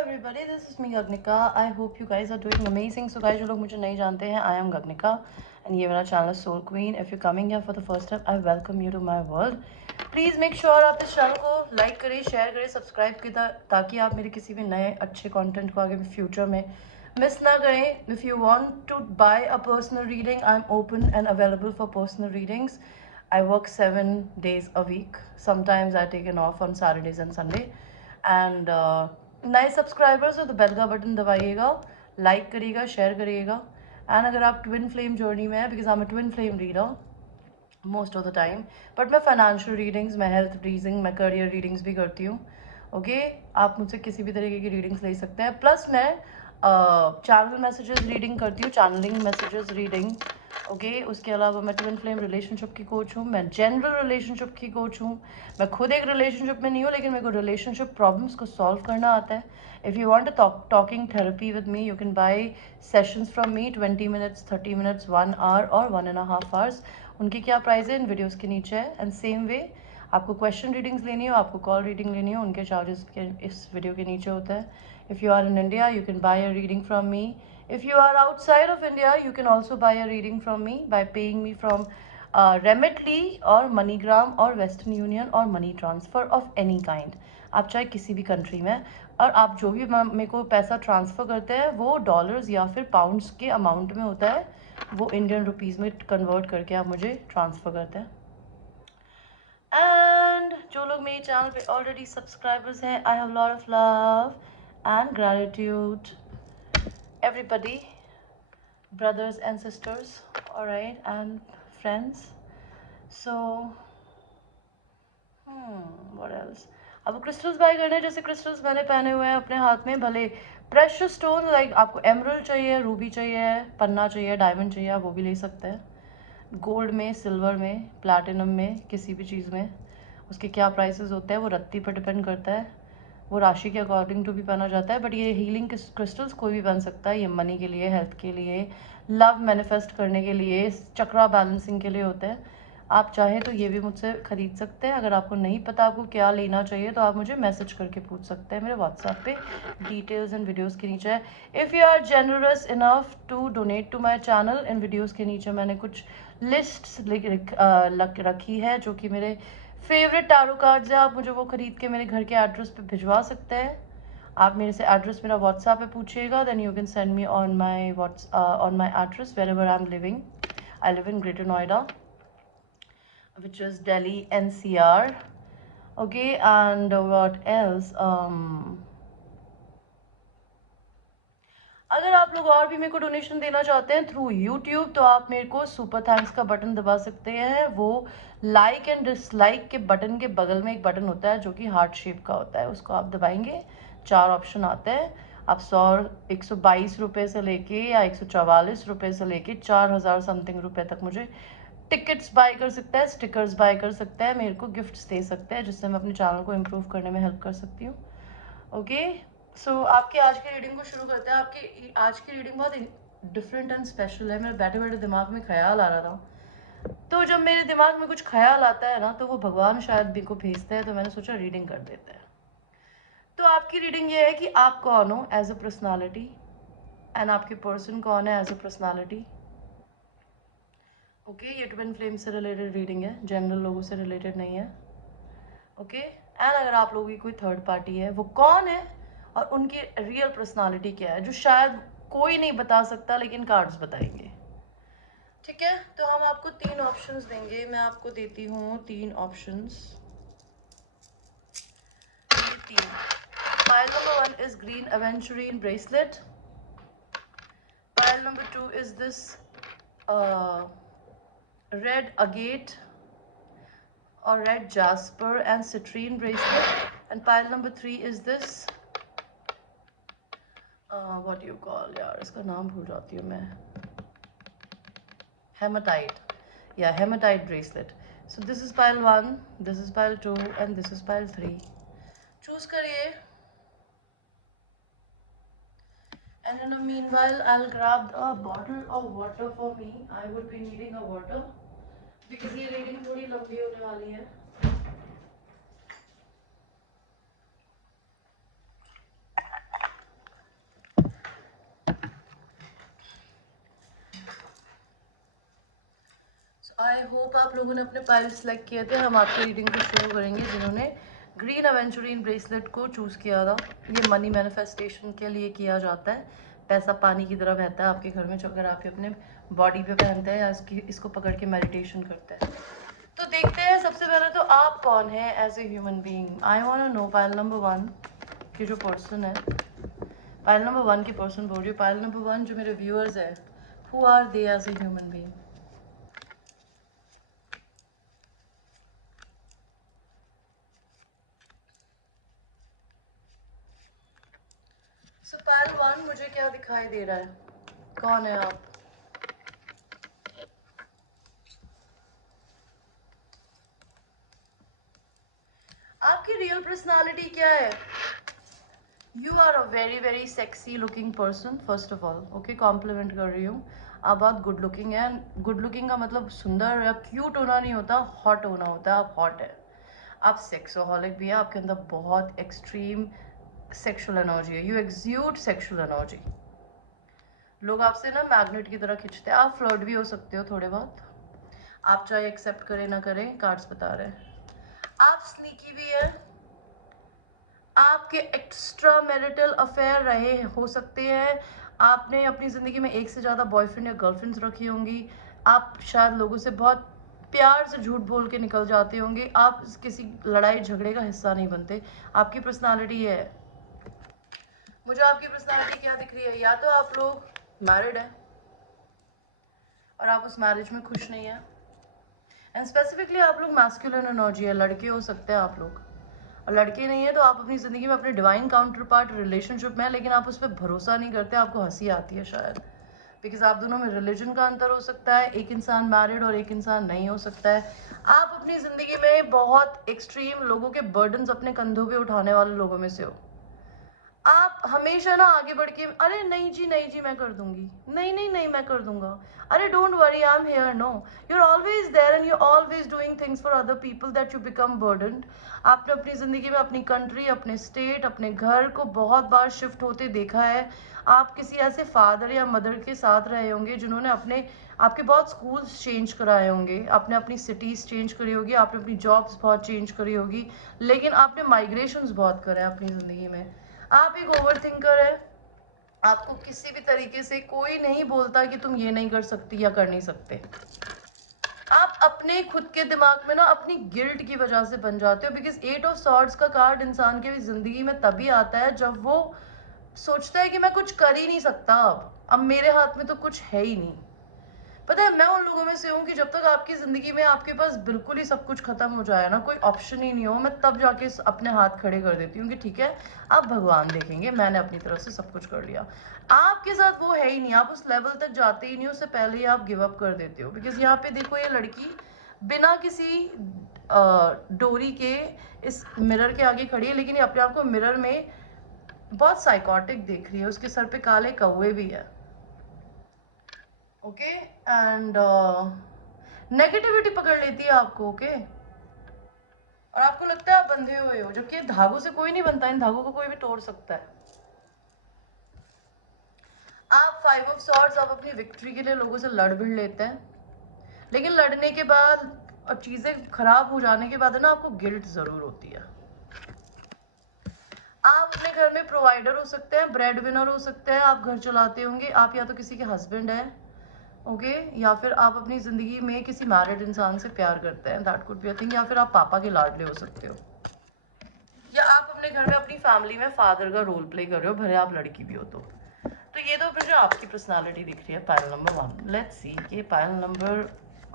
everybody, this is me Gagnika. I hope you guys are doing amazing. So guys, जो लोग मुझे नहीं जानते हैं, I am Gagnika and ये मेरा चैनल है Soul Queen. If you're coming here for the first time, I welcome you to my world. Please make sure आप इस चैनल को लाइक करें, शेयर करें, सब्सक्राइब करें ताकि आप मेरे किसी भी नए अच्छे कंटेंट को आगे फ्यूचर में मिस ना करें. If you want to buy a personal reading, I'm open and available for personal readings. I work 7 days a week. Sometimes I take an off on Saturdays and Sunday. And नए subscribers हो तो bell का button दबाइएगा, like करिएगा, share करिएगा. And अगर आप twin flame journey में है, because I am twin flame reader most of the time, but मैं फाइनेंशियल रीडिंग्स, मैं हेल्थ रीडिंग, मैं करियर रीडिंग्स भी करती हूँ. ओके आप मुझसे किसी भी तरीके की रीडिंग्स ले सकते हैं. प्लस मैं चैनल मैसेजेस रीडिंग करती हूँ, चैनलिंग मैसेजेस रीडिंग. ओके उसके अलावा मैं ट्विन फ्लेम रिलेशनशिप की कोच हूँ, मैं जनरल रिलेशनशिप की कोच हूँ. मैं खुद एक रिलेशनशिप में नहीं हूँ, लेकिन मेरे को रिलेशनशिप प्रॉब्लम्स को सॉल्व करना आता है. If you want a talking therapy with me, you can buy sessions from me, 20 minutes, 30 minutes, 1 hour और 1.5 आवर्स. उनकी क्या प्राइस है इन वीडियोज़ के नीचे है. एंड सेम वे आपको क्वेश्चन रीडिंग्स लेनी हो, आपको कॉल रीडिंग लेनी हो, उनके चार्जेस के इस वीडियो के नीचे होता है. If you are in India, you can buy a reading from me. If you are outside of India, you can also buy a reading from me by paying me from Remitly or MoneyGram or Western Union or money transfer of any kind. आप चाहे किसी भी country में, और आप जो भी मेरे को पैसा ट्रांसफ़र करते हैं वो डॉलर्स या फिर पाउंड्स के अमाउंट में होता है, वो इंडियन रुपीज़ में कन्वर्ट करके आप मुझे ट्रांसफ़र करते हैं. एंड जो लोग मेरे चैनल पे ऑलरेडी सब्सक्राइबर्स हैं, I have lot of love and gratitude everybody, brothers and sisters, all right, and friends. So what else? अब क्रिस्टल्स बाय करने हैं, जैसे क्रिस्टल्स मैंने पहने हुए हैं अपने हाथ में, भले प्रेशियस स्टोन, लाइक आपको एमरल्ड चाहिए, रूबी चाहिए, पन्ना चाहिए, डायमंड चाहिए, आप वो भी ले सकते हैं. गोल्ड में, सिल्वर में, प्लैटिनम में, किसी भी चीज़ में उसके क्या प्राइसेस होते हैं वो रत्ती पर डिपेंड करता है, वो राशि के अकॉर्डिंग टू भी पहना जाता है. बट ये हीलिंग क्रिस्टल्स कोई भी पहन सकता है. ये मनी के लिए, हेल्थ के लिए, लव मैनिफेस्ट करने के लिए, चक्रा बैलेंसिंग के लिए होते हैं. आप चाहें तो ये भी मुझसे ख़रीद सकते हैं. अगर आपको नहीं पता आपको क्या लेना चाहिए तो आप मुझे मैसेज करके पूछ सकते हैं मेरे व्हाट्सएप पे. डिटेल्स इन वीडियोस के नीचे है. If you are generous enough to donate to my channel, इन वीडियोस के नीचे मैंने कुछ लिस्ट्स रखी है जो कि मेरे फेवरेट टारो कार्ड्स है. आप मुझे वो ख़रीद के मेरे घर के एड्रेस पे भिजवा सकते हैं. आप मेरे से एड्रेस मेरा व्हाट्सएप पे पूछिएगा, then you can send me on my address wherever I am living. I live in Greater Noida, which is Delhi NCR. Okay, and what else? अगर आप लोग और भी मेरे को डोनेशन देना चाहते हैं थ्रू यूट्यूब, तो आप मेरे को सुपर थैंक्स का बटन दबा सकते हैं. वो लाइक एंड डिसलाइक के बटन के बगल में एक बटन होता है जो कि हार्ट शेप का होता है, उसको आप दबाएंगे, 4 ऑप्शन आते हैं. आप 122 रुपये से लेके या 144 रुपये से लेके 4000 समथिंग रुपये तक मुझे टिकट्स बाय कर सकते हैं, स्टिकर्स बाय कर सकते हैं, मेरे को गिफ्ट्स दे सकते हैं, जिससे मैं अपने चैनल को इम्प्रूव करने में हेल्प कर सकती हूँ. ओके सो आपकी आज की रीडिंग को शुरू करते हैं. आपकी आज की रीडिंग बहुत डिफरेंट एंड स्पेशल है. मेरे बैठे बैठे दिमाग में ख्याल आ रहा था, तो जब मेरे दिमाग में कुछ ख्याल आता है ना, तो वो भगवान शायद मेरे को भेजते हैं, तो मैंने सोचा रीडिंग कर देते हैं. तो आपकी रीडिंग ये है कि आप कौन हो एज अ पर्सनालिटी, एंड आपके पर्सन कौन है एज अ पर्सनालिटी. ओके ये ट्विन फ्लेम से रिलेटेड रीडिंग है, जनरल लोगों से रिलेटेड नहीं है. ओके एंड अगर आप लोगों की कोई थर्ड पार्टी है, वो कौन है और उनकी रियल पर्सनालिटी क्या है, जो शायद कोई नहीं बता सकता लेकिन कार्ड्स बताएंगे. ठीक है, तो हम आपको 3 ऑप्शंस देंगे. मैं आपको देती हूँ 3 ऑप्शंस. ये 3. Pile number 1 is green aventurine bracelet. Pile number 2 is this red agate or red jasper and citrine bracelet, and pile number 3 is this what do you call, यार इसका नाम भूल जाती हूँ मैं, hematite. Yeah, hematite bracelet. So this is pile 1, this is pile 2 and this is pile 3. choose करिए. And in the meanwhile I'll grab a bottle of water for me. I would be needing a water because ये reading थोड़ी लंबी होने वाली है. Hope आप लोगों ने अपने पाइल सेलेक्ट किए थे। हम आपकी रीडिंग को शुरू करेंगे जिन्होंने ग्रीन एवेंचुरीन ब्रेसलेट को चूज़ किया था। ये मनी मैनिफेस्टेशन के लिए किया जाता है। पैसा पानी की तरह बहता है आपके घर में, जो अगर आप अपने बॉडी पे पहनते हैं या इसको पकड़ के मेडिटेशन करते हैं। तो देखते हैं सबसे पहले तो आप कौन है as a human being. I want to know pile number 1 की जो पर्सन है, पाइल नंबर 1 की पर्सन बोल रही हूँ। पाइल नंबर 1 जो मेरे व्यूअर्स है, who are they as a human being. So pile 1 मुझे क्या दिखाई दे रहा है, कौन है आप? आपकी रियल पर्सनालिटी क्या है? You are a very very sexy looking person first of all. Okay, compliment कर रही हूँ। आप बहुत गुड लुकिंग है। गुड लुकिंग का मतलब सुंदर या क्यूट होना नहीं होता, हॉट होना होता है। आप हॉट है। आप सेक्सोहॉलिक भी है, आपके अंदर बहुत एक्सट्रीम सेक्सुअल एनर्जी है। You exude sexual energy. लोग आपसे ना मैग्नेट की तरह खींचते हैं। आप फ्लर्ट भी हो सकते हो थोड़े बहुत, आप चाहे एक्सेप्ट करें ना करें, कार्ड्स बता रहे हैं। आप स्नीकी भी है। आपके एक्स्ट्रा मैरिटल अफेयर रहे हो सकते हैं। आपने अपनी ज़िंदगी में एक से ज़्यादा बॉयफ्रेंड या गर्लफ्रेंड्स रखी होंगी। आप शायद लोगों से बहुत प्यार से झूठ बोल के निकल जाते होंगे। आप किसी लड़ाई झगड़े का हिस्सा नहीं बनते। आपकी पर्सनालिटी है। मुझे आपकी पर्सनालिटी क्या दिख रही है, या तो आप लोग मैरिड है और आप उस मैरिज में खुश नहीं है, एंड स्पेसिफिकली आप लोग मैस्कुलिन एनर्जी है, लड़के हो सकते हैं आप लोग। और लड़के नहीं है तो आप अपनी ज़िंदगी में अपने डिवाइन काउंटर पार्ट रिलेशनशिप में है, लेकिन आप उस पर भरोसा नहीं करते। आपको हंसी आती है शायद, बिकॉज आप दोनों में रिलीजन का अंतर हो सकता है। एक इंसान मैरिड और एक इंसान नहीं हो सकता है। आप अपनी ज़िंदगी में बहुत एक्सट्रीम लोगों के बर्डन्स अपने कंधों पे उठाने वाले लोगों में से हो। आप हमेशा ना आगे बढ़ के, अरे नहीं जी, नहीं जी, मैं कर दूंगी, नहीं नहीं नहीं मैं कर दूंगा, अरे don't worry I am here. No, you are always there and you always doing things for other people that you become burdened. आपने अपनी ज़िंदगी में अपनी कंट्री, अपने स्टेट, अपने घर को बहुत बार शिफ्ट होते देखा है। आप किसी ऐसे फादर या मदर के साथ रहे होंगे जिन्होंने आपके बहुत स्कूल्स चेंज कराए होंगे, आपने अपनी सिटीज़ चेंज करी होगी, आपने अपनी जॉब्स बहुत चेंज करी होगी, लेकिन आपने माइग्रेशंस बहुत करे अपनी ज़िंदगी में। आप एक ओवर थिंकर है। आपको किसी भी तरीके से कोई नहीं बोलता कि तुम ये नहीं कर सकती या कर नहीं सकते। आप अपने खुद के दिमाग में ना अपनी गिल्ट की वजह से बन जाते हो, बिकॉज 8 ऑफ सॉर्ड्स का कार्ड इंसान की जिंदगी में तभी आता है जब वो सोचता है कि मैं कुछ कर ही नहीं सकता, अब मेरे हाथ में तो कुछ है ही नहीं। पता है, मैं उन लोगों में से हूँ कि जब तक आपकी ज़िंदगी में आपके पास बिल्कुल ही सब कुछ ख़त्म हो जाए ना, कोई ऑप्शन ही नहीं हो, मैं तब जाके अपने हाथ खड़े कर देती हूँ कि ठीक है, अब भगवान देखेंगे, मैंने अपनी तरफ से सब कुछ कर लिया। आपके साथ वो है ही नहीं, आप उस लेवल तक जाते ही नहीं, उससे पहले ही आप गिव अप कर देते हो। बिकॉज यहाँ पे देखो, ये लड़की बिना किसी डोरी के इस मिरर के आगे खड़ी है, लेकिन ये अपने आप को मिरर में बहुत साइकोटिक देख रही है। उसके सर पे काले कौवे भी है। ओके, एंड नेगेटिविटी पकड़ लेती है आपको। ओके, और आपको लगता है आप बंधे हुए हो, जबकि धागों से कोई नहीं बनता, इन धागों को कोई भी तोड़ सकता है। आप 5 ऑफ सॉर्ड्स, आप अपनी विक्ट्री के लिए लोगों से लड़ भिड़ लेते हैं, लेकिन लड़ने के बाद और चीजें खराब हो जाने के बाद ना आपको गिल्ट जरूर होती है। आप अपने घर में प्रोवाइडर हो सकते हैं, ब्रेड विनर हो सकते हैं, आप घर चलाते होंगे, आप या तो किसी के हस्बैंड हैं, ओके, या फिर आप अपनी ज़िंदगी में किसी मैरिड इंसान से प्यार करते हैं, that could be a thing, या फिर आप पापा के लाडले हो सकते हो, या आप अपने घर में अपनी फैमिली में फादर का रोल प्ले कर रहे हो, भले आप लड़की भी हो तो ये तो मुझे आपकी पर्सनालिटी दिख रही है। पायल नंबर 1, लेट्स सी कि पायल नंबर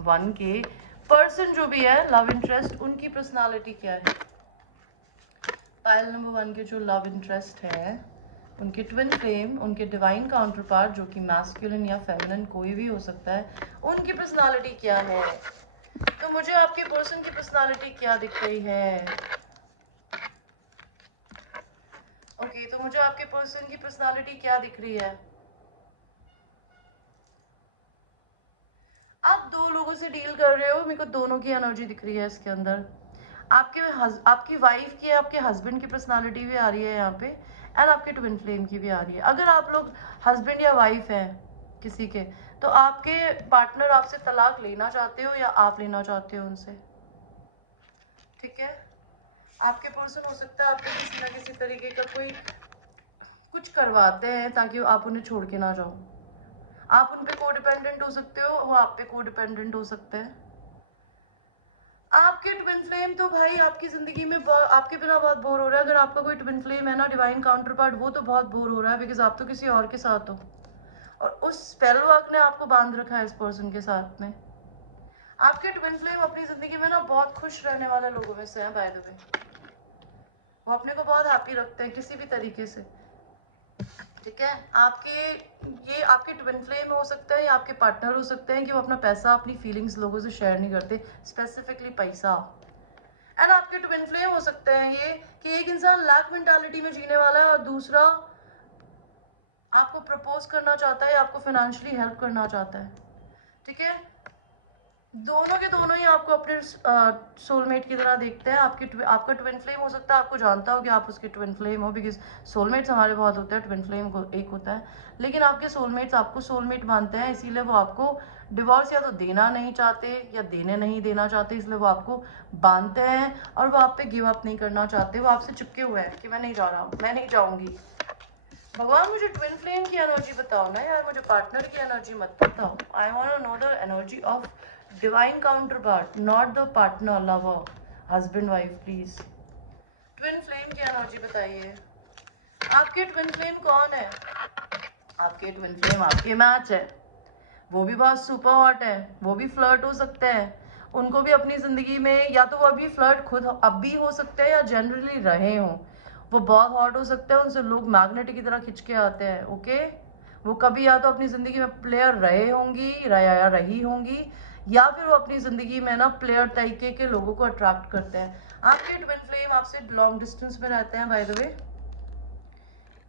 1 के पर्सन जो भी है, लव इंटरेस्ट, उनकी पर्सनालिटी क्या है। पायल नंबर 1 के जो लव इंटरेस्ट है, उनके ट्विन फ्लेम, उनके डिवाइन काउंटर पार्ट जो कि मैस्कुलिन या फेमिनिन कोई भी हो सकता है, उनकी पर्सनालिटी क्या है। तो मुझे आपके पर्सन की पर्सनालिटी क्या दिख रही है। ओके, तो मुझे आपके पर्सन की पर्सनालिटी क्या दिख रही है। आप दो लोगों से डील कर रहे हो, मेरे को दोनों की एनर्जी दिख रही है इसके अंदर। आपकी वाइफ की, आपके हस्बैंड की पर्सनालिटी भी आ रही है यहाँ पे, एंड आपके ट्विन फ्लेम की भी आ रही है। अगर आप लोग हस्बैंड या वाइफ हैं किसी के, तो आपके पार्टनर आपसे तलाक लेना चाहते हो या आप लेना चाहते हो उनसे, ठीक है। आपके पर्सन हो सकता है आपके किसी ना किसी तरीके का कोई कुछ करवाते हैं ताकि आप उन्हें छोड़ के ना जाओ। आप उन पे को डिपेंडेंट हो सकते हो, वो आप पे को डिपेंडेंट हो सकते हैं। आपके ट्विन फ्लेम तो भाई आपकी जिंदगी में आपके बिना बहुत बोर हो रहा है। अगर आपका कोई ट्विन फ्लेम है ना, डिवाइन काउंटर पार्ट, वो तो बहुत बोर हो रहा है बिकॉज आप तो किसी और के साथ हो और उस स्पेल वर्क ने आपको बांध रखा है इस पर्सन के साथ में। आपके ट्विन फ्लेम अपनी जिंदगी में ना बहुत खुश रहने वाले लोगों में से हैं बाय द वे। वो अपने को बहुत हैप्पी रखते हैं किसी भी तरीके से, ठीक है। ये आपके ट्विन फ्लेम हो सकता है या आपके पार्टनर हो सकते हैं कि वो अपना पैसा, अपनी फीलिंग्स लोगों से शेयर नहीं करते, स्पेसिफिकली पैसा। एंड आपके ट्विन फ्लेम हो सकते हैं ये कि एक इंसान लैक मेंटालिटी में जीने वाला है और दूसरा आपको प्रपोज करना चाहता है, आपको फाइनेंशियली हेल्प करना चाहता है, ठीक है। दोनों के दोनों ही आपको अपने सोलमेट की तरह देखते हैं। आपका ट्विन फ्लेम हो सकता है आपको जानता हो कि आप उसके ट्विन फ्लेम हो, बिकॉज सोलमेट्स हमारे बहुत होते हैं, ट्विन फ्लेम को एक होता है, लेकिन आपके सोलमेट्स आपको सोलमेट मानते हैं, इसीलिए वो आपको डिवोर्स या तो देना नहीं चाहते या देने नहीं देना चाहते, इसलिए वो आपको बांधते हैं और वो आप पे गिव अप नहीं करना चाहते। वो आपसे चिपके हुए हैं कि मैं नहीं जा रहा हूँ, मैं नहीं जाऊँगी। भगवान मुझे ट्विन फ्लेम की एनर्जी बताओ ना यार, मुझे पार्टनर की एनर्जी मत बताओ। I want to know the energy of divine counterpart, not the partner, lover, husband wife, please. Twin flame की एनर्जी बताइए। आपके ट्विन फ्लेम कौन है? आपके ट्विन फ्लेम आपके मैच है, वो भी बहुत सुपर हॉट है, वो भी फ्लर्ट हो सकते हैं। उनको भी अपनी जिंदगी में या तो वो अभी फ्लर्ट खुद अब भी हो सकते हैं या जनरली रहे हों। वो बहुत हॉट हो सकते हैं, उनसे लोग मैग्नेट की तरह खिंच के आते हैं, ओके। वो कभी या तो अपनी जिंदगी में प्लेयर रहे होंगी या रही होंगी, या फिर वो अपनी जिंदगी में ना प्लेयर तरीके के लोगों को अट्रैक्ट करते हैं। आपके ट्विन फ्लेम आपसे लॉन्ग डिस्टेंस में रहते हैं बाय द वे।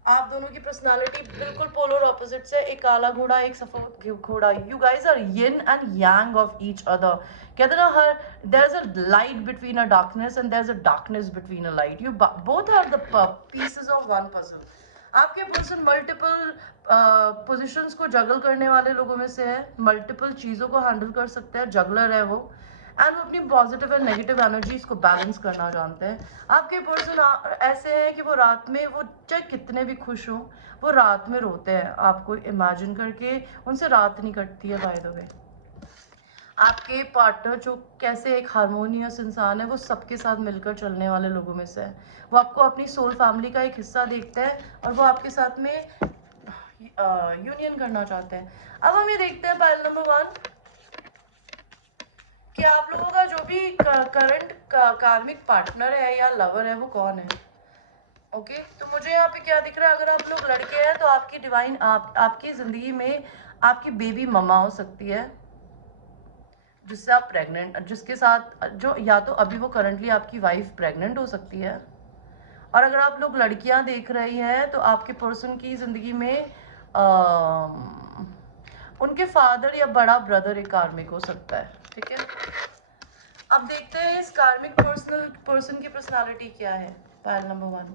आप दोनों की पर्सनालिटी बिल्कुल पोलर ऑपोजिट्स है, एक काला घोड़ा एक सफेद घोड़ा। You guys are yin and yang of each other. कहते हैं ना, हर there is a light between a darkness and there is a darkness between a light. You both are the pieces of one puzzle. आपके person multiple positions को juggle करने वाले लोगों में से है, मल्टीपल चीज़ों को हैंडल कर सकते हैं, जगलर है वो। एंड वो अपनी पॉजिटिव एंड नेगेटिव एनर्जीज को बैलेंस करना जानते हैं। आपके पर्सन ऐसे हैं कि वो रात में, वो चाहे कितने भी खुश हों, वो रात में रोते हैं आपको इमेजिन करके, उनसे रात नहीं कटती है बाय द वे। आपके पार्टनर जो कैसे एक हारमोनियस इंसान है, वो सबके साथ मिलकर चलने वाले लोगों में से है। वो आपको अपनी सोल फैमिली का एक हिस्सा देखते हैं और वो आपके साथ में यूनियन करना चाहते हैं। अब हम ये देखते हैं पाइल नंबर 1 कि आप लोगों का जो भी करंट कार्मिक पार्टनर है या लवर है वो कौन है, ओके। तो मुझे यहाँ पे क्या दिख रहा है, अगर आप लोग लड़के हैं तो आपकी डिवाइन आपकी जिंदगी में आपकी बेबी ममा हो सकती है, जिससे आप प्रेग्नेंट, जिसके साथ जो या तो अभी वो करंटली आपकी वाइफ प्रेग्नेंट हो सकती है। और अगर आप लोग लड़कियां देख रही हैं तो आपके पर्सन की जिंदगी में उनके फादर या बड़ा ब्रदर एक कार्मिक हो सकता है, ठीक है। अब देखते हैं इस कार्मिक पर्सन की पर्सनालिटी क्या है। पायल नंबर 1,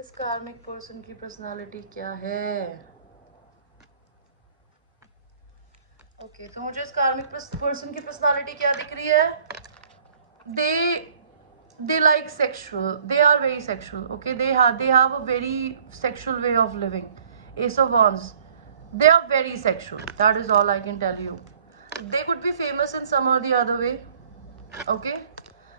इस कार्मिक पर्सन की पर्सनालिटी क्या है? ओके, तो मुझे इस कार्मिक पर्सन की पर्सनालिटी क्या दिख रही है? they like sexual, they are very sexual, okay, they have a very sexual way of living. Ace of Wands, they are very sexual, that is all I can tell you. They could be famous in some or the other way, okay.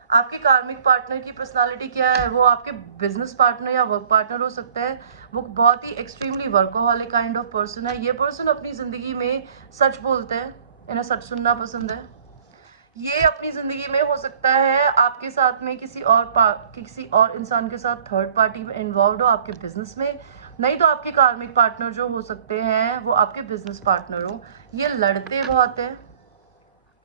आपके कार्मिक partner की personality क्या है? वो आपके business partner या work partner हो सकता है। वो बहुत ही extremely workaholic kind of person है। ये पर्सन अपनी जिंदगी में सच बोलते हैं, इन्हें सच सुनना पसंद है। ये अपनी जिंदगी में हो सकता है आपके साथ में किसी और इंसान के साथ थर्ड पार्टी में इन्वॉल्व हो आपके बिजनेस में, नहीं तो आपके कार्मिक पार्टनर जो हो सकते हैं वो आपके बिजनेस पार्टनर हो। ये लड़ते बहुत है,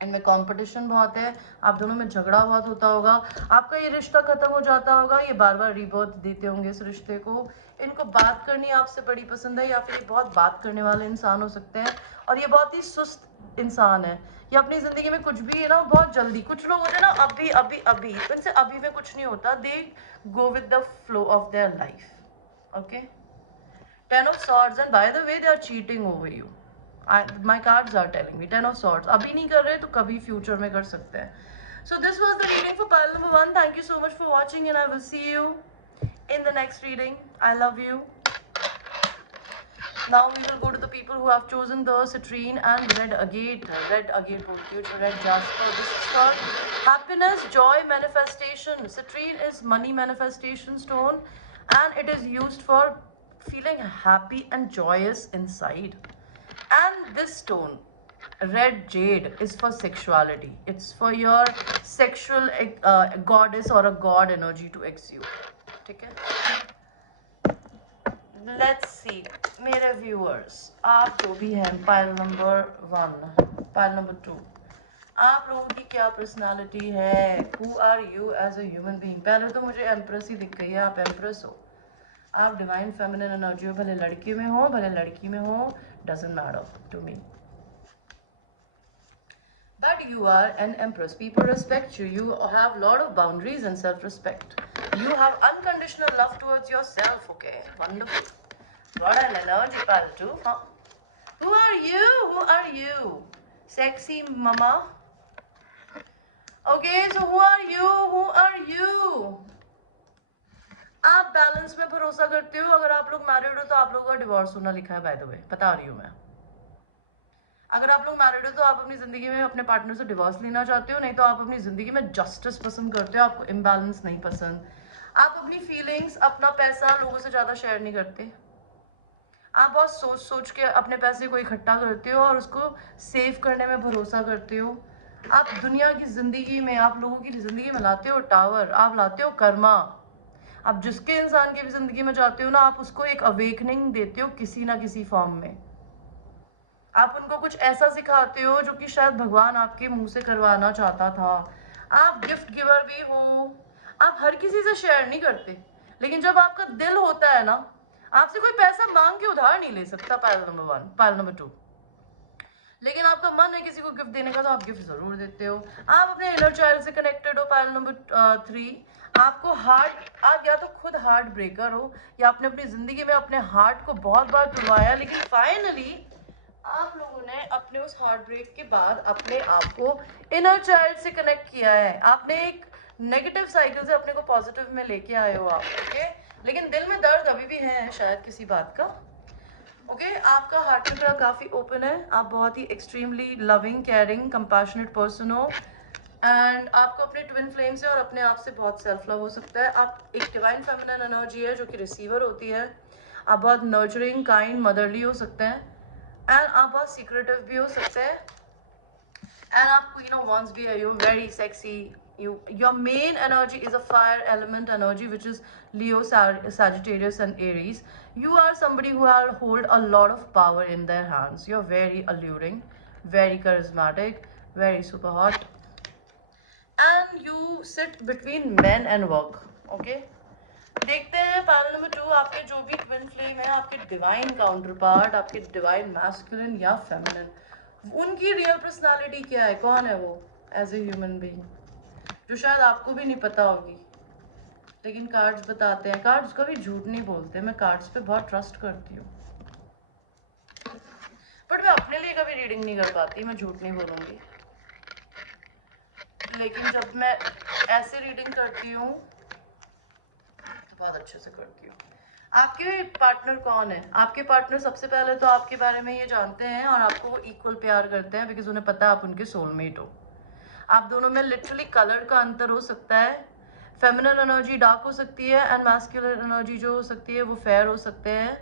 इनमें कंपटीशन बहुत है, आप दोनों में झगड़ा बहुत होता होगा, आपका ये रिश्ता खत्म हो जाता होगा, ये बार बार रीबर्थ देते होंगे इस रिश्ते को। इनको बात करनी आपसे बड़ी पसंद है या फिर ये बहुत बात करने वाले इंसान हो सकते हैं और ये बहुत ही सुस्त इंसान है, या अपनी ज़िंदगी में कुछ भी है ना बहुत जल्दी, कुछ लोग होते हैं ना अभी अभी अभी, इनसे अभी में कुछ नहीं होता, they go with the flow of their life. Okay, 10 of swords, and by the way they are cheating over you. My cards are telling me 10 of swords, अभी नहीं कर रहे तो कभी फ्यूचर में कर सकते हैं. So this was the reading for pile number 1. Thank you so much for watching, and I will see you in the next reading. I love you. Now we will go to the people who have chosen the citrine and red agate. Red agate बोलती हूँ, red jasper. This is for happiness, joy, manifestation. Citrine is money manifestation stone, and it is used for feeling happy and joyous inside. And this stone, red jade, is for sexuality. It's for your sexual goddess or a god energy to exude. ठीक है? Let's see, मेरे viewers, आप जो भी हैं, pile number 1, pile number 2, आप लोगों की क्या पर्सनालिटी है? Who are you as a human being? पहले तो मुझे एम्प्रेस ही दिख गई है, आप एम्प्रेस हो, आप डिवाइन फेमिनिन एनर्जी हो, भले लड़की में हो भले लड़की में हो, doesn't matter to me. But you are an empress. People respect you. You have a lot of boundaries and self-respect. You have unconditional love towards yourself. Okay, wonderful. What an energy, pal, too. Huh? Who are you? Who are you? Sexy mama. Okay, so who are you? Who are you? आप balance में भरोसा करते हो. अगर आप लोग married हो तो आप लोगों का डिवोर्स होना लिखा है, बाय द वे, बता रही हूँ मैं. अगर आप लोग मैरिड हो तो आप अपनी ज़िंदगी में अपने पार्टनर से डिवोर्स लेना चाहते हो, नहीं तो आप अपनी ज़िंदगी में जस्टिस पसंद करते हो, आपको इम्बैलेंस नहीं पसंद. आप अपनी फीलिंग्स, अपना पैसा लोगों से ज़्यादा शेयर नहीं करते. आप बहुत सोच सोच के अपने पैसे को इकट्ठा करते हो और उसको सेव करने में भरोसा करते हो. आप दुनिया की ज़िंदगी में, आप लोगों की ज़िंदगी में लाते हो टावर, आप लाते हो कर्मा. आप जिसके इंसान की भी ज़िंदगी में जाते हो ना, आप उसको एक अवेकनिंग देते हो किसी ना किसी फॉर्म में. आप उनको कुछ ऐसा सिखाते हो जो कि शायद भगवान आपके मुंह से करवाना चाहता था. आप गिफ्ट गिवर भी हो. आप हर किसी से शेयर नहीं करते, लेकिन जब आपका दिल होता है ना, आपसे कोई पैसा मांग के उधार नहीं ले सकता. Pile number 1. पाइल नंबर 2, लेकिन आपका मन है किसी को गिफ्ट देने का तो आप गिफ्ट जरूर देते हो. आप अपने इनर चाइल्ड से कनेक्टेड हो. पाइल नंबर 3, आपको आप या तो खुद हार्ट ब्रेकर हो, या आपने अपनी जिंदगी में अपने हार्ट को बहुत बार तोड़वाया, लेकिन फाइनली आप लोगों ने अपने उस हार्ट ब्रेक के बाद अपने आप को इनर चाइल्ड से कनेक्ट किया है. आपने एक नेगेटिव साइकिल से अपने को पॉजिटिव में लेके आए हो आप. ओके, लेकिन दिल में दर्द अभी भी है शायद किसी बात का. ओके, आपका हार्ट चक्र काफ़ी ओपन है. आप बहुत ही extremely loving, caring, compassionate person हो, एंड आपको अपने ट्विन फ्लेम से और अपने आप से बहुत सेल्फ लव हो सकता है. आप एक डिवाइन फेमिनिन एनर्जी है जो कि रिसीवर होती है. आप बहुत नर्चरिंग, काइंड, मदरली हो सकते हैं, एंड आप बहुत सीक्रेटिव भी हो सकते हैं, एंड आप क्वीन ऑफ वॉन्ड्स भी है. You very sexy. Your main energy is a fire element energy, which is Leo, Sagittarius and Aries. You are somebody who hold a lot of power in their hands. You're very alluring, very charismatic, very super hot, and you sit between men and work. Okay, देखते हैं panel number 2, आपके जो भी twin flame है, आपके divine counter part, आपके divine masculine या feminine, उनकी रियल पर्सनालिटी क्या है, कौन है वो एज ए ह्यूमन बीइंग, जो शायद आपको भी नहीं पता होगी, लेकिन कार्ड्स बताते हैं. कार्ड्स कभी झूठ नहीं बोलते. मैं कार्ड्स पे बहुत ट्रस्ट करती हूँ, बट मैं अपने लिए कभी रीडिंग नहीं कर पाती, मैं झूठ नहीं बोलूँगी. लेकिन जब मैं ऐसे रीडिंग करती हूँ तो बहुत अच्छे से करती हूँ. आपके पार्टनर कौन है? आपके पार्टनर सबसे पहले तो आपके बारे में ये जानते हैं और आपको वो इक्वल प्यार करते हैं, बिकॉज उन्हें पता है आप उनके सोलमेट हो. आप दोनों में लिटरली कलर का अंतर हो सकता है. फेमिनिन एनर्जी डार्क हो सकती है, एंड मैस्कुलिन एनर्जी जो हो सकती है वो फेयर हो सकते हैं.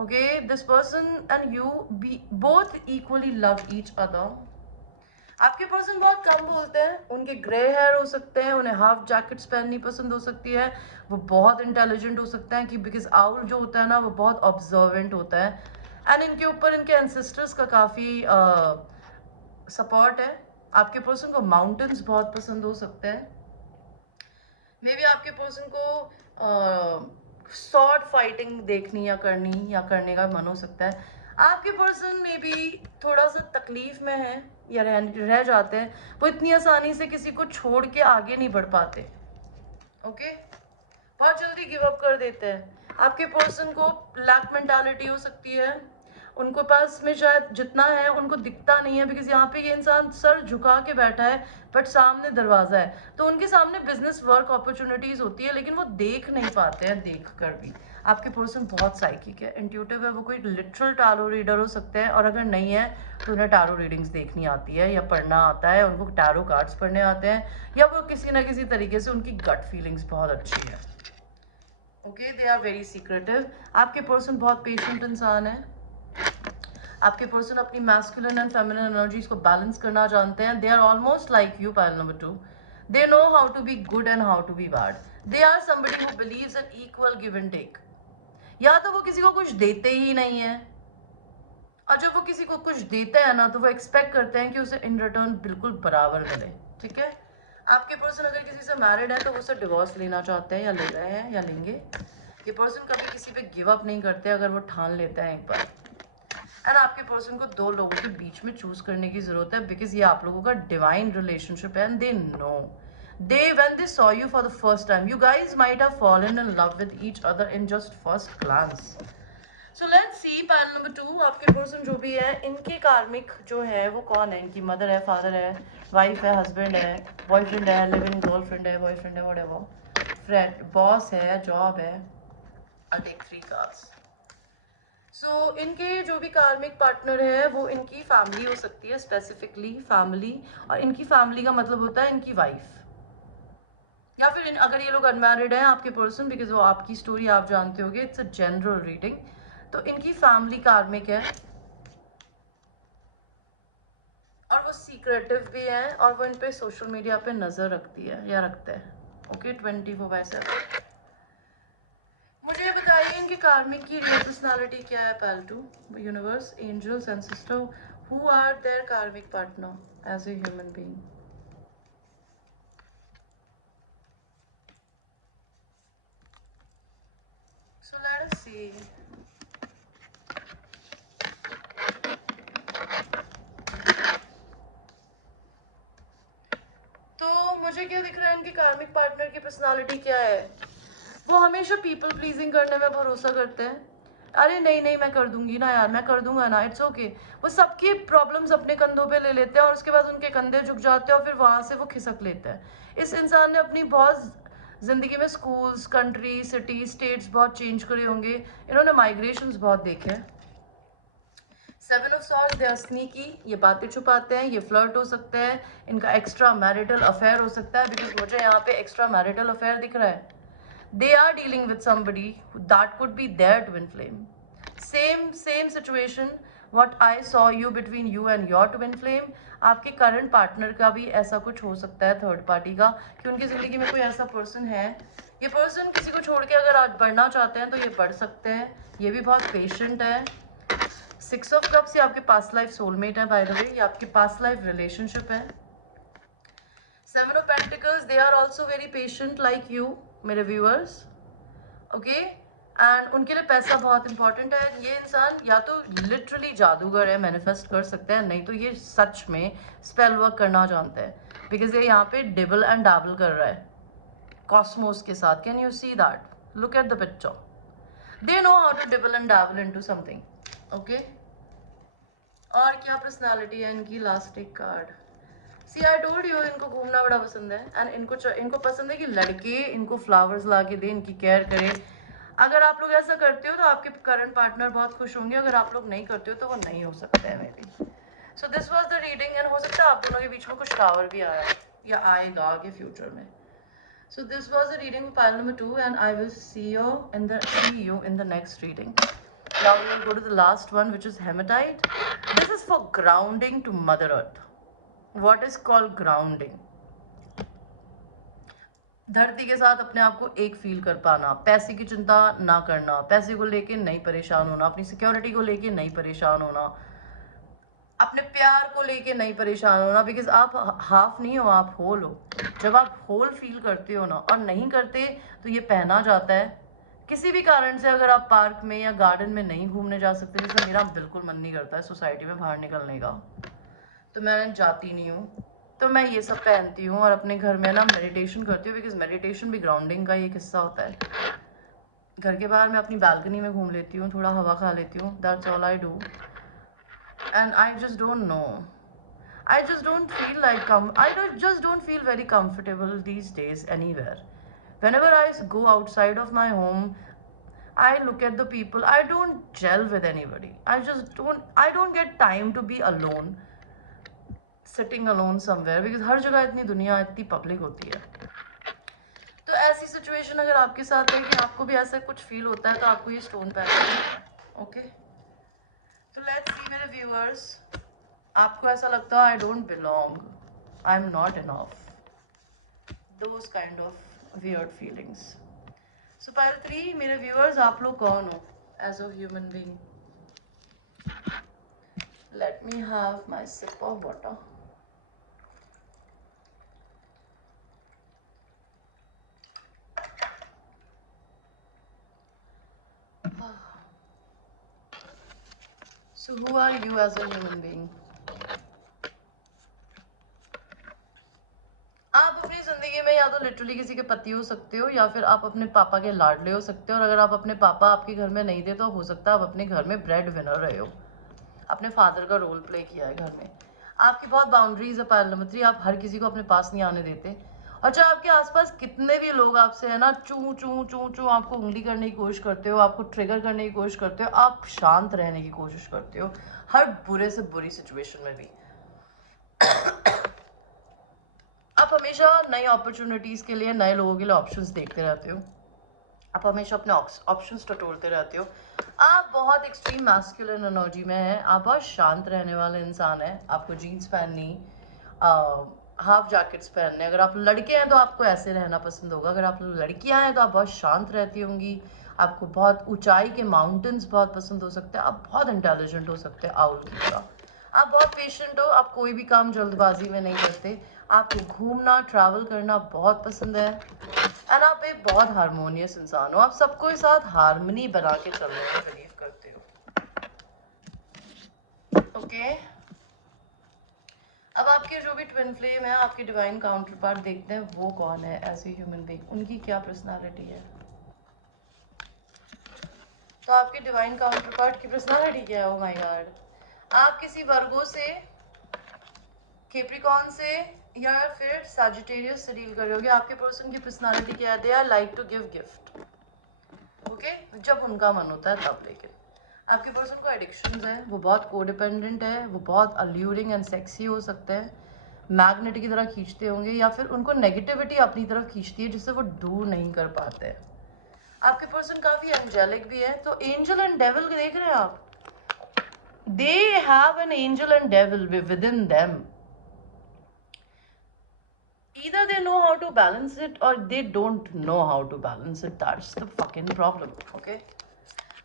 Okay, this person and you be both equally love each other. आपके पर्सन बहुत कम बोलते हैं, उनके ग्रे हेयर हो सकते हैं, उन्हें हाफ जैकेट्स पहननी पसंद हो सकती है, वो बहुत इंटेलिजेंट हो सकते हैं, कि बिकॉज आउल जो होता है ना वो बहुत ऑब्जर्वेंट होता है, एंड इनके ऊपर इनके एंसेस्टर्स का काफ़ी सपोर्ट है. आपके पर्सन को माउंटेन्स बहुत पसंद हो सकते हैं. मे बी आपके पर्सन को स्वॉर्ड फाइटिंग देखनी या करने का मन हो सकता है. आपके पर्सन में भी थोड़ा सा तकलीफ में है या रह जाते हैं, वो इतनी आसानी से किसी को छोड़ के आगे नहीं बढ़ पाते। ओके, बहुत जल्दी गिव अप कर देते हैं। आपके पर्सन को लैक मेंटालिटी हो सकती है, उनको पास में शायद जितना है उनको दिखता नहीं है, बिकॉज यहाँ पे ये इंसान सर झुका के बैठा है बट सामने दरवाजा है, तो उनके सामने बिजनेस वर्क अपॉर्चुनिटीज होती है लेकिन वो देख नहीं पाते हैं देख कर भी। आपके पर्सन बहुत साइकिक है, इंट्यूटिव है, वो कोई लिटरल टारो रीडर हो सकते हैं, और अगर नहीं है तो उन्हें टारो रीडिंग्स देखनी आती है या पढ़ना आता है, उनको टारो कार्ड्स पढ़ने आते हैं, या वो किसी ना किसी तरीके से उनकी गट फीलिंग्स बहुत अच्छी है। Okay, they are very secretive. आपके पर्सन बहुत पेशेंट इंसान है। आपके पर्सन अपनी मैस्कुलिन एंड फेमिनिन एनर्जीज को बैलेंस करना जानते हैं। They are almost like you, pile number 2। They know how to be good and how to be bad. They are somebody who believes in equal give and take. या तो वो किसी को कुछ देते ही नहीं है, और जब वो किसी को कुछ देते हैं ना तो वो एक्सपेक्ट करते हैं कि उसे इन रिटर्न बिल्कुल बराबर मिले। ठीक है, आपके पर्सन अगर किसी से मैरिड है तो वो उससे डिवोर्स लेना चाहते हैं या ले रहे हैं या लेंगे। ये पर्सन कभी किसी पे गिव अप नहीं करते अगर वो ठान लेते हैं एक बार। एंड आपके पर्सन को दो लोगों के बीच में चूज करने की जरूरत है, बिकॉज ये आप लोगों का डिवाइन रिलेशनशिप है and they know, they when they saw you for the first time, you guys might have fallen in love with each other in just first glance. So let's see, pile number 2, आपके person जो भी है इनके कार्मिक जो है वो कौन है? इनकी मदर है, फादर है, वाइफ है, हस्बैंड है, बॉयफ्रेंड है, लिविंग गर्लफ्रेंड है, बॉयफ्रेंड है, व्हाटएवर, फ्रेंड, बॉस है, जॉब है। I'll take 3 cards. So इनके जो भी कार्मिक पार्टनर है वो इनकी फैमिली हो सकती है, स्पेसिफिकली फैमिली, और इनकी फैमिली का मतलब होता है इनकी वाइफ, या फिर अगर ये लोग अनमैरिड हैं आपके पर्सन, बिकॉज वो आपकी स्टोरी आप जानते होगे, इट्स अ जनरल रीडिंग, तो इनकी फैमिली कार्मिक है और वो सीक्रेटिव भी हैं और वो इन पे सोशल मीडिया पे नजर रखती है या रखते हैं। ओके, 24/7। मुझे ये बताइए इनके कार्मिक की रियल पर्सनालिटी क्या है? पैल्टू, universe, angels, ancestor, who are their karmic partner as a human being? So let us see. तो मुझे क्या दिख रहा है इनके कार्मिक पार्टनर की पर्सनालिटी क्या है? वो हमेशा पीपल प्लीजिंग करने में भरोसा करते हैं। अरे नहीं नहीं, मैं कर दूंगी ना यार, मैं कर दूंगा ना, इट्स ओके। वो सबकी प्रॉब्लम्स अपने कंधों पे ले लेते हैं और उसके बाद उनके कंधे झुक जाते हैं और फिर वहां से वो खिसक लेते हैं। इस इंसान ने अपनी बहुत जिंदगी में स्कूल्स, कंट्री, सिटी, स्टेट्स बहुत चेंज करे होंगे। इन्होंने माइग्रेशंस बहुत देखे हैं। 7 of swords, they are sneaky, ये बातें छुपाते हैं, ये फ्लर्ट हो सकते हैं, इनका एक्स्ट्रा मैरिटल अफेयर हो सकता है, बिकॉज मुझे यहाँ पे एक्स्ट्रा मैरिटल अफेयर दिख रहा है। They are dealing with somebody that could be their twin flame. Same situation what I saw you between you and your twin flame. आपके करंट पार्टनर का भी ऐसा कुछ हो सकता है, थर्ड पार्टी का, कि उनकी जिंदगी में कोई ऐसा पर्सन है। ये पर्सन किसी को छोड़ के अगर आज बढ़ना चाहते हैं तो ये बढ़ सकते हैं। ये भी बहुत पेशेंट है। 6 ऑफ कप्स, ये आपके पास्ट लाइफ सोलमेट है, बाय द वे, ये आपके पास्ट लाइफ रिलेशनशिप है। 7 of pentacles, they are also very patient like you मेरे व्यूअर्स। ओके, एंड उनके लिए पैसा बहुत इंपॉर्टेंट है। ये इंसान या तो लिटरली जादूगर है, मैनिफेस्ट कर सकते हैं, नहीं तो ये सच में स्पेल वर्क करना जानते हैं, बिकॉज ये यहाँ पे डिबल एंड डैबल कर रहा है कॉस्मोस के साथ। Can you see that? Look at the picture, they know how to dibble and dabble into something. Okay, और क्या पर्सनालिटी है इनकी? लास्ट एक card, see I told you, इनको घूमना बड़ा पसंद है एंड इनको पसंद है कि लड़के इनको फ्लावर्स ला के दे, इनकी केयर करे। अगर आप लोग ऐसा करते हो तो आपके करंट पार्टनर बहुत खुश होंगे, अगर आप लोग नहीं करते हो तो वो नहीं हो सकते हैं may be. So this was the reading, and हो सकता है आप दोनों के बीच में कुछ टावर भी आया या आएगा आगे फ्यूचर में। So this was the reading pile number 2 and I will see you in the next reading. Now we will go to the last one, which is hematite. This is for grounding to Mother Earth. What is called grounding? धरती के साथ अपने आप को एक feel कर पाना, पैसे की चिंता ना करना, पैसे को लेके नहीं परेशान होना, अपनी सिक्योरिटी को लेके नहीं परेशान होना, अपने प्यार को लेके नहीं परेशान होना, बिकॉज आप हाफ नहीं हो, आप होल हो। जब आप होल फील करते हो ना और नहीं करते तो ये पहना जाता है किसी भी कारण से अगर आप पार्क में या गार्डन में नहीं घूमने जा सकते, जैसे मेरा बिल्कुल मन नहीं करता है सोसाइटी में बाहर निकलने का, तो मैं जाती नहीं हूँ। तो मैं ये सब पहनती हूँ और अपने घर में ना मेडिटेशन करती हूँ, बिकॉज मेडिटेशन भी ग्राउंडिंग का एक हिस्सा होता है। घर के बाहर मैं अपनी बालकनी में घूम लेती हूँ, थोड़ा हवा खा लेती हूँ, that's all I do. And I just don't know, I just don't feel like just don't feel very comfortable these days anywhere. Whenever I go outside of my home, I look at the people. I don't gel with anybody. I don't get time to be alone, sitting alone somewhere, because हर जगह इतनी दुनिया, इतनी public होती है। तो ऐसी situation अगर आपके साथ है कि आपको भी ऐसा कुछ फील होता है, तो आपको ये स्टोन पहनना है। ओके, तो लेट्स सी मेरे व्यूअर्स, आपको ऐसा लगता है I don't belong, I am not enough, those kind of weird feelings. So pile 3, मेरे व्यूअर्स आप लोग कौन हो as a human being? Let me have my sip of water. So who are you as a human being? आप अपनी जिंदगी में या तो लिटरली किसी के पति हो सकते हो, या फिर आप अपने पापा के लाडले हो सकते हो। और अगर आप अपने पापा आपके घर में नहीं थे, तो हो सकता है आप अपने घर में ब्रेड विनर रहे हो, अपने फादर का रोल प्ले किया है घर में। आपकी बहुत बाउंड्रीज है पायल नंबर 3, आप हर किसी को अपने पास नहीं आने देते। और चाहे आपके आसपास कितने भी लोग आपसे है ना चू चू चू चू आपको उंगली करने की कोशिश करते हो, आपको ट्रिगर करने की कोशिश करते हो, आप शांत रहने की कोशिश करते हो हर बुरे से बुरी सिचुएशन में भी। आप हमेशा नई अपॉर्चुनिटीज के लिए, नए लोगों के लिए ऑप्शंस देखते रहते हो। आप हमेशा अपने ऑप्शंस टटोलते रहते हो। आप बहुत एक्सट्रीम मैस्कुलिन एनर्जी में हैं, आप बहुत शांत रहने वाले इंसान हैं। आपको जीन्स पहननी, हाफ जैकेट्स पहनने। अगर आप लड़के हैं तो आपको ऐसे रहना पसंद होगा, अगर आप लड़कियां हैं तो आप बहुत शांत रहती होंगी। आपको बहुत ऊंचाई के माउंटेन्स बहुत पसंद हो सकते हैं। आप बहुत इंटेलिजेंट हो सकते हैं आउल की तरह। आप बहुत पेशेंट हो, आप कोई भी काम जल्दबाजी में नहीं करते। आपको घूमना, ट्रैवल करना बहुत पसंद है। एंड आप एक बहुत हारमोनियस इंसान हो, आप सबको साथ हारमोनी बना के चलने में बिलीव करते हो। ओके, अब आपके जो भी ट्विन फ्लेम है, आपके डिवाइन काउंटर पार्ट देखते हैं वो कौन है एज ए ह्यूमन बीइंग, उनकी क्या पर्सनालिटी है। तो आपके डिवाइन काउंटर पार्ट की पर्सनालिटी क्या है? ओ माय गॉड, आप किसी वर्गो से, कैप्रिकॉर्न से या फिर सजिटेरियस से डील कर रहे होगे। आपके पर्सन की पर्सनालिटी क्या है? They are like to give gift. Okay, जब उनका मन होता है तब। लेकिन आपके पर्सन को एडिक्शंस है, वो बहुत कोडिपेंडेंट है, वो बहुत अल्यूरिंग एंड सेक्सी हो सकते हैं, मैग्नेट की तरह खींचते होंगे, या फिर उनको नेगेटिविटी अपनी तरफ खींचती है जिससे वो दूर नहीं कर पाते हैं। आपके पर्सन काफी एंजेलिक भी है। तो एंजल एंड डेविल देख रहे हैं आप, they have an angel and devil with in them. Either they know how to balance it or they don't know how to balance it. That's the fucking problem. Okay?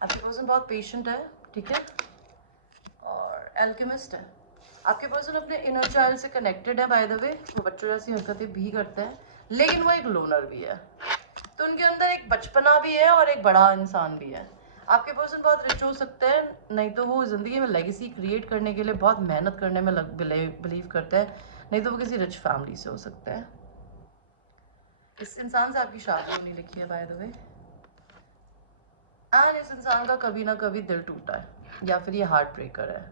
आपके person बहुत patient है, ठीक है, और alchemist है। आपके person अपने inner child से कनेक्टेड है, बाय द वे। वो बच्चों जैसी हरकतें भी करते हैं, लेकिन वो एक लोनर भी है। तो उनके अंदर एक बचपना भी है और एक बड़ा इंसान भी है। आपके पर्सन बहुत रिच हो सकते हैं, नहीं तो वो जिंदगी में लेगेसी क्रिएट करने के लिए बहुत मेहनत करने में बिलीव करते हैं, नहीं तो वो किसी रिच फैमिली से हो सकते हैं। इस इंसान से आपकी शादी होने लिखी है, बाय द वे। एंड इस इंसान का कभी ना कभी दिल टूटा है, या फिर ये हार्ट ब्रेकर है।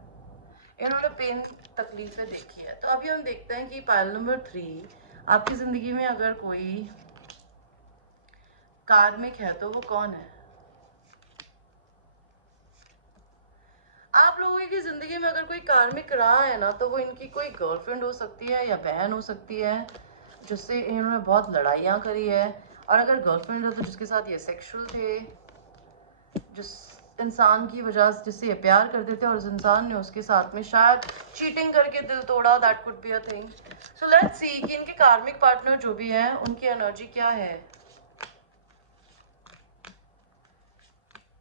इन्होंने पेन, तकलीफें देखी है। तो अभी हम देखते हैं कि पाइल नंबर 3, आपकी जिंदगी में अगर कोई कार्मिक है तो वो कौन है? आप लोगों की जिंदगी में अगर कोई कार्मिक रहा है ना, तो वो इनकी कोई गर्लफ्रेंड हो सकती है या बहन हो सकती है, जिससे इन्होंने बहुत लड़ाइयाँ करी है। और अगर गर्लफ्रेंड है तो जिसके साथ ये सेक्सुअल थे, जिस इंसान की वजह से, जिससे ये प्यार करते थे और उस इंसान ने उसके साथ में शायद चीटिंग करके दिल तोड़ा। That could be a thing. So let's see कि इनके कार्मिक पार्टनर जो भी हैं उनकी एनर्जी क्या है।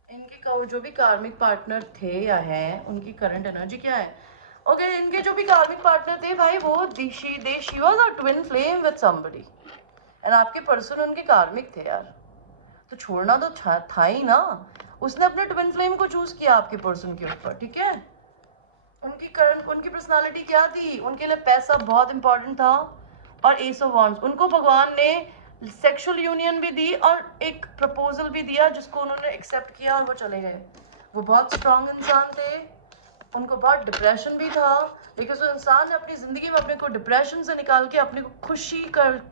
इनके जो भी कार्मिक पार्टनर थे या हैं, उनकी करंट एनर्जी क्या है? ओके, इनके जो भी कार्मिक पार्टनर थे भाई, वो she was a twin flame with somebody, and आपके पर्सन उनके कार्मिक थे यार। तो छोड़ना तो था ही ना। उसने अपने ट्विन फ्लेम को चूज किया आपके पर्सन के ऊपर, ठीक है। उनकी पर्सनालिटी क्या थी, उनके लिए पैसा बहुत इंपॉर्टेंट था और एस ऑफ वांड्स। उनको भगवान ने सेक्सुअल यूनियन भी दी और एक प्रपोजल भी दिया जिसको उन्होंने एक्सेप्ट किया और वो चले गए। वो बहुत स्ट्रांग इंसान थे, उनको बहुत डिप्रेशन भी था, लेकिन उस इंसान ने अपनी ज़िंदगी में अपने को डिप्रेशन से निकाल के अपने को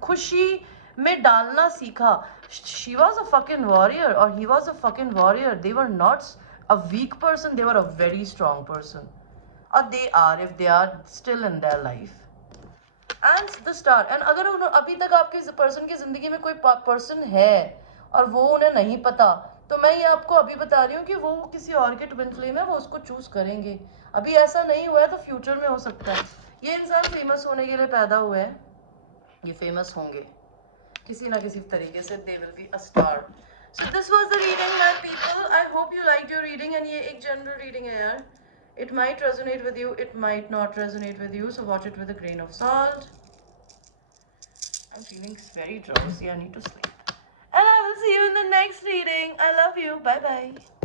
खुशी में डालना सीखा। She was a fucking warrior और he was a fucking warrior. They were not a weak person, they were a very strong person, और they are if they are still in their life. And the star, and अगर अभी तक आपके person की ज़िंदगी में कोई person है और वो उन्हें नहीं पता, तो मैं ये आपको अभी बता रही हूँ कि वो किसी और के ट्विन फ्लेम है, वो उसको चूज करेंगे। अभी ऐसा नहीं हुआ है तो फ्यूचर में हो सकता है। ये इंसान फेमस होने के लिए पैदा हुए हैं, ये फेमस होंगे किसी ना किसी तरीके से, they will be a star. So this was the reading my people, I hope you like your reading. And ये एक जनरल रीडिंग है यार, it might resonate with you, it might not resonate with you, so watch it with a grain of salt. I'm feeling very drowsy, I need to sleep. And I will see you in the next reading. I love you. Bye bye.